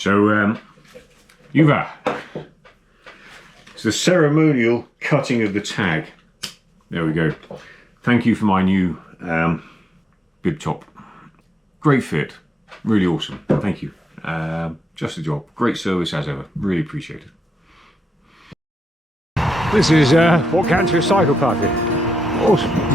So, Yuva, it's the ceremonial cutting of the tag. There we go. Thank you for my new bib top. Great fit, really awesome. Thank you. Just a job. Great service as ever. Really appreciate it. This is what counts for a cycle party. Awesome.